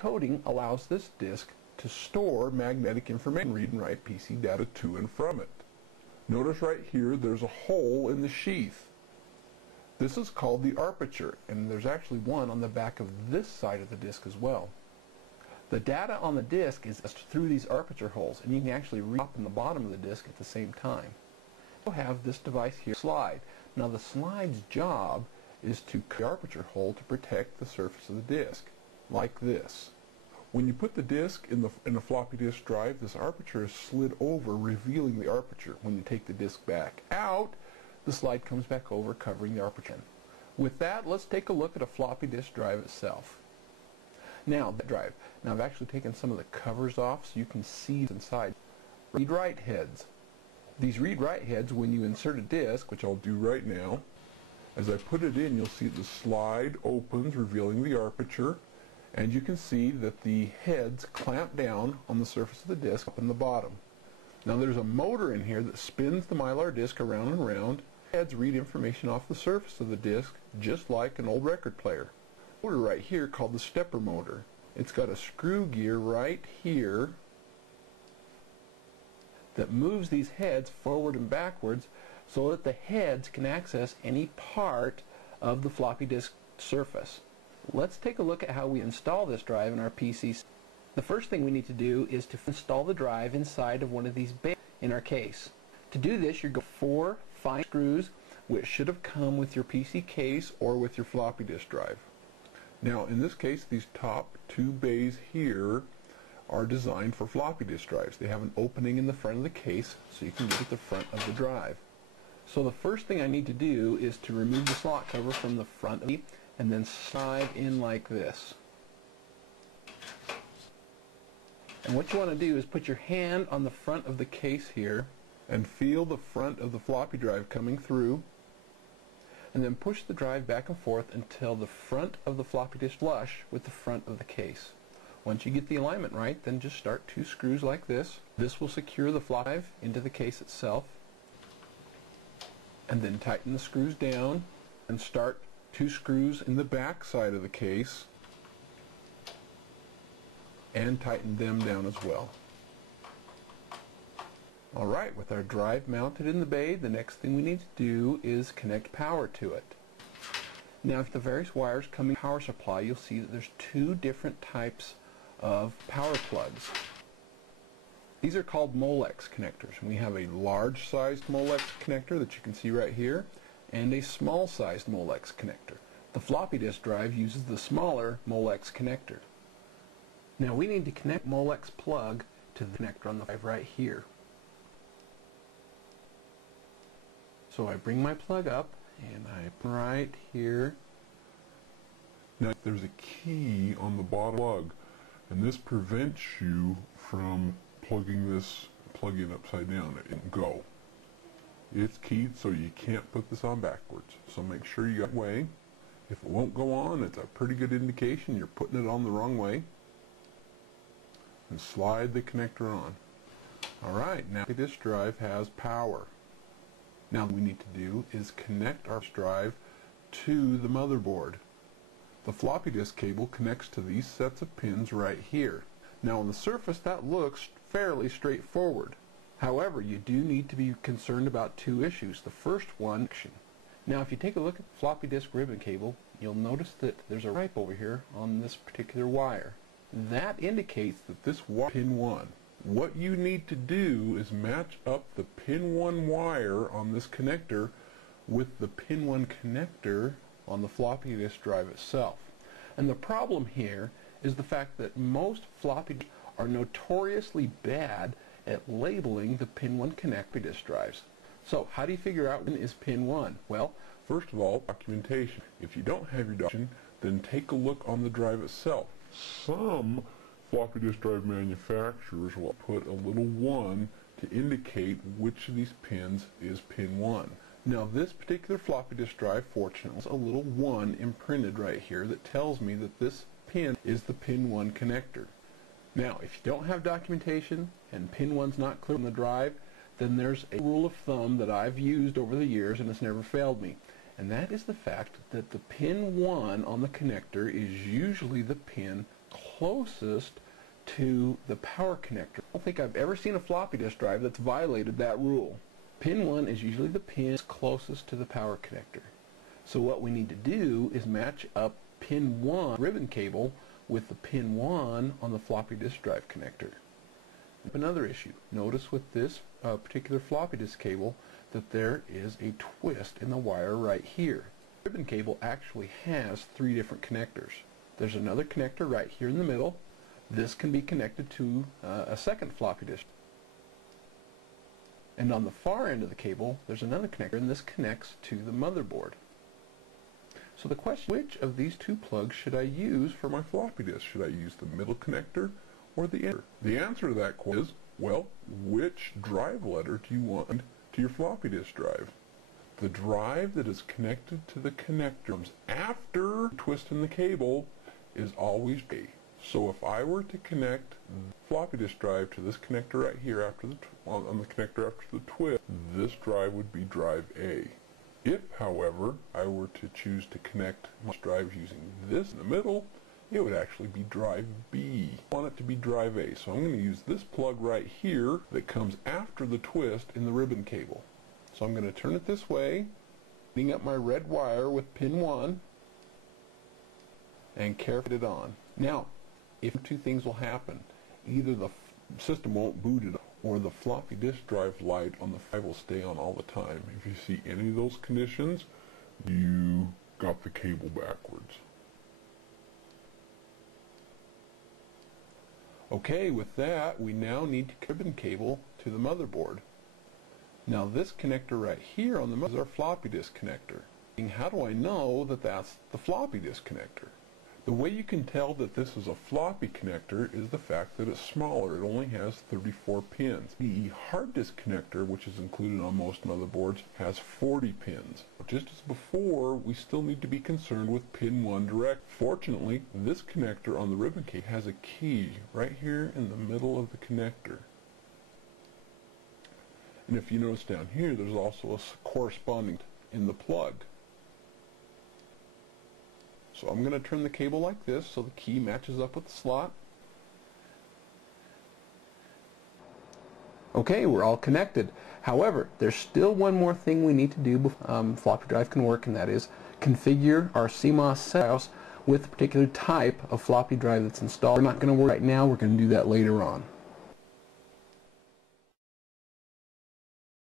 coating allows this disk to store magnetic information, read and write PC data to and from it. Notice right here there's a hole in the sheath. This is called the armature, and there's actually one on the back of this side of the disk as well. The data on the disk is through these armature holes, and you can actually read up in the bottom of the disk at the same time. We'll have this device here, slide. Now the slide's job is to cut the armature hole to protect the surface of the disk, like this. When you put the disk in a floppy disk drive, this armature is slid over, revealing the armature. When you take the disk back out, the slide comes back over, covering the armature. With that, let's take a look at a floppy disk drive itself. Now, I've actually taken some of the covers off so you can see inside. Read-write heads. These read-write heads, when you insert a disk, which I'll do right now, as I put it in, you'll see the slide opens, revealing the armature, and you can see that the heads clamp down on the surface of the disk up in the bottom. Now there's a motor in here that spins the Mylar disk around and around. Heads read information off the surface of the disk, just like an old record player. Motor right here called the stepper motor. It's got a screw gear right here that moves these heads forward and backwards so that the heads can access any part of the floppy disk surface. Let's take a look at how we install this drive in our PC. The first thing we need to do is to install the drive inside of one of these bays in our case. To do this, you're going to go 4 fine screws, which should have come with your PC case or with your floppy disk drive. Now in this case, these top 2 bays here are designed for floppy disk drives. They have an opening in the front of the case so you can get at the front of the drive. So the first thing I need to do is to remove the slot cover from the front of the and then slide in like this. And what you want to do is put your hand on the front of the case here and feel the front of the floppy drive coming through, and then push the drive back and forth until the front of the floppy disk flush with the front of the case. Once you get the alignment right, then just start 2 screws like this. This will secure the floppy drive into the case itself, and then tighten the screws down and start 2 screws in the back side of the case and tighten them down as well. Alright, with our drive mounted in the bay, the next thing we need to do is connect power to it. Now, if the various wires coming to the power supply, you'll see that there's 2 different types of power plugs. These are called Molex connectors. We have a large-sized Molex connector that you can see right here, and a small-sized Molex connector. The floppy disk drive uses the smaller Molex connector. Now we need to connect Molex plug to the connector on the drive right here. So I bring my plug up and I put right here. Now there's a key on the bottom plug, and this prevents you from plugging this plug-in upside down and go. It's keyed so you can't put this on backwards. So make sure you got it way. If it won't go on, it's a pretty good indication you're putting it on the wrong way. And slide the connector on. Alright, now this drive has power. Now what we need to do is connect our drive to the motherboard. The floppy disk cable connects to these sets of pins right here. Now on the surface that looks fairly straightforward. However, you do need to be concerned about 2 issues. The first one, now if you take a look at the floppy disk ribbon cable, you'll notice that there's a stripe over here on this particular wire. That indicates that this wire pin 1. What you need to do is match up the pin 1 wire on this connector with the pin 1 connector on the floppy disk drive itself. And the problem here is the fact that most floppy disks are notoriously bad at labeling the pin 1 connector disk drives. So how do you figure out when is pin 1? Well, first of all, documentation. If you don't have your documentation, then take a look on the drive itself. Some floppy disk drive manufacturers will put a little 1 to indicate which of these pins is pin 1. Now this particular floppy disk drive, fortunately, has a little 1 imprinted right here that tells me that this pin is the pin 1 connector. Now if you don't have documentation and pin 1's not clear on the drive, then there's a rule of thumb that I've used over the years and it's never failed me. And that is the fact that the pin 1 on the connector is usually the pin closest to the power connector. I don't think I've ever seen a floppy disk drive that's violated that rule. Pin 1 is usually the pin closest to the power connector. So what we need to do is match up pin 1 ribbon cable with the pin 1 on the floppy disk drive connector. Another issue. Notice with this particular floppy disk cable that there is a twist in the wire right here. The ribbon cable actually has 3 different connectors. There's another connector right here in the middle. This can be connected to a second floppy disk. And on the far end of the cable, there's another connector, and this connects to the motherboard. So the question, which of these 2 plugs should I use for my floppy disk? Should I use the middle connector or the end? The answer to that question is, well, which drive letter do you want to your floppy disk drive? The drive that is connected to the connector comes after twisting the cable is always A. So if I were to connect the floppy disk drive to this connector right here after on the connector after the twist, this drive would be drive A. If, however, I were to choose to connect my drive using this in the middle, it would actually be drive B. I want it to be drive A, so I'm going to use this plug right here that comes after the twist in the ribbon cable. So I'm going to turn it this way, putting up my red wire with pin 1, and carefully put it on. Now, if 2 things will happen, either the system won't boot it or the floppy disk drive light on the 5 will stay on all the time. If you see any of those conditions, you got the cable backwards. Okay, with that, we now need to ribbon cable to the motherboard. Now this connector right here on the motherboard is our floppy disk connector. How do I know that that's the floppy disk connector? The way you can tell that this is a floppy connector is the fact that it's smaller. It only has 34 pins. The hard disk connector, which is included on most motherboards, has 40 pins. Just as before, we still need to be concerned with pin 1 direct. Fortunately, this connector on the ribbon cable has a key right here in the middle of the connector. And if you notice down here, there's also a corresponding in the plug. So I'm going to turn the cable like this so the key matches up with the slot. Okay, we're all connected. However, there's still one more thing we need to do before floppy drive can work, and that is configure our CMOS BIOS with the particular type of floppy drive that's installed. We're not going to work right now, we're going to do that later on.